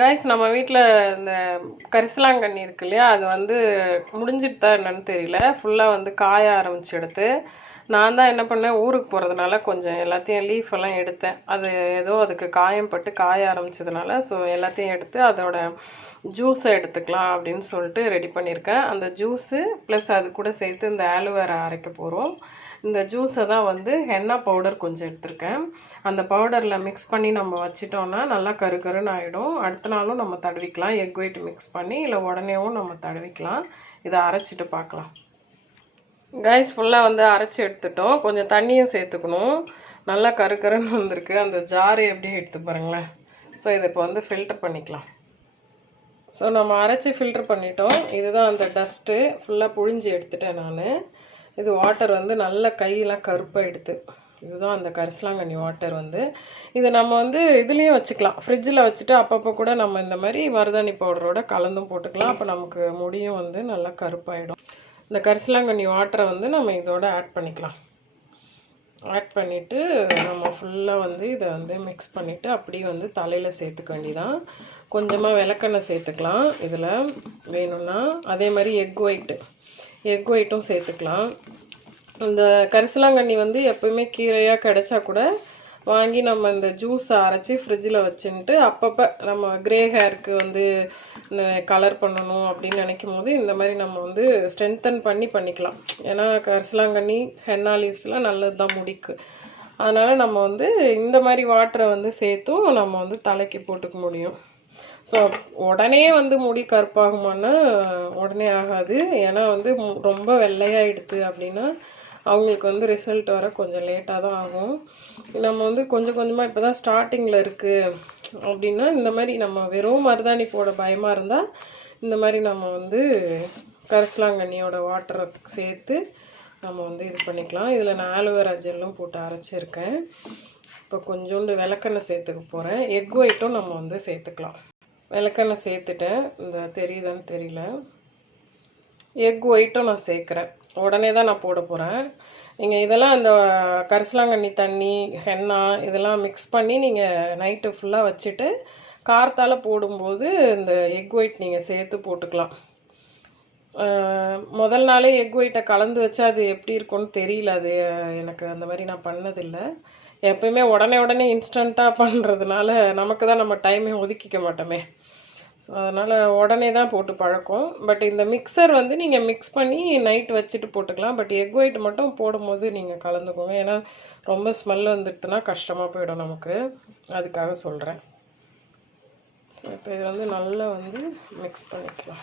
Guys நம்ம வீட்டில் இந்த கரிசலாங்கண்ணி இருக்கு இல்லையா? அது வந்து முடிஞ்சிட்டு தான் என்னன்னு தெரியல. ஃபுல்லாக வந்து காய ஆரம்பிச்சு எடுத்து நான் தான் என்ன பண்ணேன் ஊருக்கு போகிறதுனால கொஞ்சம் எல்லாத்தையும் லீஃப் எல்லாம் எடுத்தேன். அது ஏதோ அதுக்கு காயம் பட்டு காய ஆரம்பிச்சதுனால ஸோ எல்லாத்தையும் எடுத்து அதோட ஜூஸை எடுத்துக்கலாம் அப்படின்னு சொல்லிட்டு ரெடி பண்ணியிருக்கேன். அந்த ஜூஸு ப்ளஸ் அது கூட சேர்த்து இந்த ஆலோவேரா அரைக்க போகிறோம் இந்த ஜூஸை தான் வந்து ஹென்னா பவுடர் கொஞ்சம் எடுத்திருக்கேன். அந்த பவுடரில் மிக்ஸ் பண்ணி நம்ம வச்சிட்டோன்னா நல்லா கரு கருன்னு ஆகிடும் அடுத்த நாளும் நம்ம தடவிக்கலாம். எக் ஒயிட் மிக்ஸ் பண்ணி இல்லை உடனேவும் நம்ம தடவிக்கலாம். இதை அரைச்சிட்டு பார்க்கலாம். கைஸ் ஃபுல்லாக வந்து அரைச்சி எடுத்துட்டோம். கொஞ்சம் தண்ணியும் சேர்த்துக்கணும். நல்லா கரு கருன்னு வந்திருக்கு. அந்த ஜாரு எப்படி எடுத்து பாருங்களேன். ஸோ இதை இப்போ வந்து ஃபில்டர் பண்ணிக்கலாம். ஸோ நம்ம அரைச்சி ஃபில்டர் பண்ணிட்டோம். இதுதான் அந்த டஸ்ட்டு ஃபுல்லாக புழிஞ்சு எடுத்துட்டேன் நான். இது வாட்டர் வந்து நல்ல கையெல்லாம் கருப்பாக எடுத்து. இதுதான் அந்த கரிசலாங்கண்ணி வாட்டர் வந்து. இது நம்ம வந்து இதுலேயும் வச்சுக்கலாம். ஃப்ரிட்ஜில் வச்சுட்டு அப்பப்போ கூட நம்ம இந்த மாதிரி மருதாணி பவுடரோட கலந்தும் போட்டுக்கலாம். அப்போ நமக்கு முடியும் வந்து நல்லா கருப்பாயிடும். இந்த கரிசலாங்கண்ணி வாட்டரை வந்து நம்ம இதோட ஆட் பண்ணிக்கலாம். ஆட் பண்ணிவிட்டு நம்ம ஃபுல்லாக வந்து இதை வந்து மிக்ஸ் பண்ணிவிட்டு அப்படியே வந்து தலையில் சேர்த்துக்க வேண்டிதான் கொஞ்சமாக விளக்கெண்ணெய் சேர்த்துக்கலாம். இதில் வேணும்னா அதே மாதிரி எக் ஒயிட்டு எக் ஒயிட்டும் சேர்த்துக்கலாம். இந்த கரிசலாங்கண்ணி வந்து எப்போயுமே கீரையாக கிடச்சா கூட வாங்கி நம்ம இந்த ஜூஸை அரைச்சி ஃப்ரிட்ஜில் வச்சுன்ட்டு அப்பப்போ நம்ம க்ரே ஹேருக்கு வந்து கலர் பண்ணணும் அப்படின்னு நினைக்கும் போது இந்த மாதிரி நம்ம வந்து ஸ்ட்ரென்தன் பண்ணி பண்ணிக்கலாம். ஏன்னா கரிசலாங்கண்ணி ஹென்னா லீவ்ஸ்லாம் நல்லது தான் முடிக்கு. அதனால் நம்ம வந்து இந்த மாதிரி வாட்டரை வந்து சேர்த்தும் நம்ம வந்து தலைக்கு போட்டுக்க முடியும். ஸோ உடனே வந்து முடி கருப்பாகுமான்னா உடனே ஆகாது. ஏன்னா வந்து ரொம்ப ரொம்ப வெள்ளையாயிடுது அப்படின்னா அவங்களுக்கு வந்து ரிசல்ட் வர கொஞ்சம் லேட்டாக தான் ஆகும். நம்ம வந்து கொஞ்சம் கொஞ்சமாக இப்போ தான் ஸ்டார்டிங்கில் இருக்குது அப்படின்னா இந்த மாதிரி நம்ம வெறும் மருதாணி போட பயமாக இருந்தால் இந்த மாதிரி நம்ம வந்து கரிசலாங்கண்ணியோட வாட்டரை சேர்த்து நம்ம வந்து இது பண்ணிக்கலாம். இதில் நான் ஆலோவேரா ஜெல்லும் போட்டு அரைச்சிருக்கேன். இப்போ கொஞ்சோண்டு விளக்கெண்ணெய் சேர்த்துக்க போகிறேன் எக் ஒயிட்டும் நம்ம வந்து சேர்த்துக்கலாம். விளக்கெண்ணெய் சேர்த்துட்டேன். இந்த தெரியுதான்னு தெரியல. எக் ஒயிட்டும் நான் சேர்க்குறேன். உடனே தான் நான் போட போகிறேன் நீங்கள் இதெல்லாம் அந்த கரிசலாங்கண்ணி தண்ணி ஹென்னா இதெல்லாம் மிக்ஸ் பண்ணி நீங்கள் நைட்டு ஃபுல்லாக வச்சுட்டு காரத்தால் போடும்போது இந்த எக் ஒயிட் நீங்கள் சேர்த்து போட்டுக்கலாம். முதல் நாளே எக் ஒயிட்டை கலந்து வச்சா அது எப்படி இருக்கும்னு தெரியல. அது எனக்கு அந்த மாதிரி நான் பண்ணதில்லை. எப்பயுமே உடனே உடனே இன்ஸ்டண்ட்டாக பண்ணுறதுனால நமக்கு தான் நம்ம டைமே ஒதுக்கிக்க மாட்டோமே. ஸோ அதனால் உடனே தான் போட்டு பழக்கம். பட் இந்த மிக்சர் வந்து நீங்கள் மிக்ஸ் பண்ணி நைட் வச்சுட்டு போட்டுக்கலாம். பட் எக் ஒயிட் மட்டும் போடும்போது நீங்கள் கலந்துக்கோங்க. ஏன்னா ரொம்ப ஸ்மெல் வந்துடுதுன்னா கஷ்டமாக போயிடும் நமக்கு. அதுக்காக சொல்கிறேன் ஸோ இப்போ இதை வந்து நல்லா வந்து மிக்ஸ் பண்ணிக்கலாம்.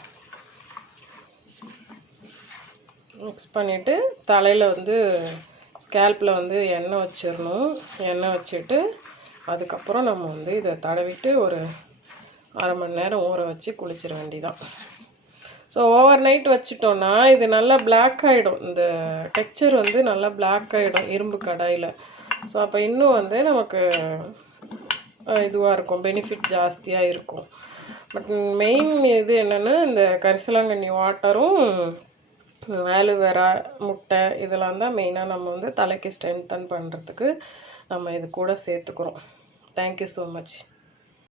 மிக்ஸ் பண்ணிவிட்டு தலையில் வந்து ஸ்கேல்பில் வந்து எண்ணெய் வச்சிடணும். எண்ணெய் வச்சுட்டு அதுக்கப்புறம் நம்ம வந்து இதை தடவிட்டு ஒரு அரை மணி நேரம் ஊற வச்சு குளிச்சிட வேண்டிதான். ஸோ ஓவர் நைட் வச்சிட்டோன்னா இது நல்லா பிளாக் ஆகிடும் இந்த டெக்ஸ்சர் வந்து நல்லா பிளாக் ஆகிடும் இரும்பு கடாயில். ஸோ அப்போ இன்னும் வந்து நமக்கு இதுவாக இருக்கும் பெனிஃபிட் ஜாஸ்தியாக இருக்கும். பட் மெயின் இது என்னென்னா இந்த கரிசலாங்கண்ணி வாட்டரும் ஆலுவேரா முட்டை இதெல்லாம் தான் மெயினாக நம்ம வந்து தலைக்கு ஸ்ட்ரென்தன் பண்ணுறதுக்கு நம்ம இது கூட சேர்த்துக்கிறோம். Thank you so much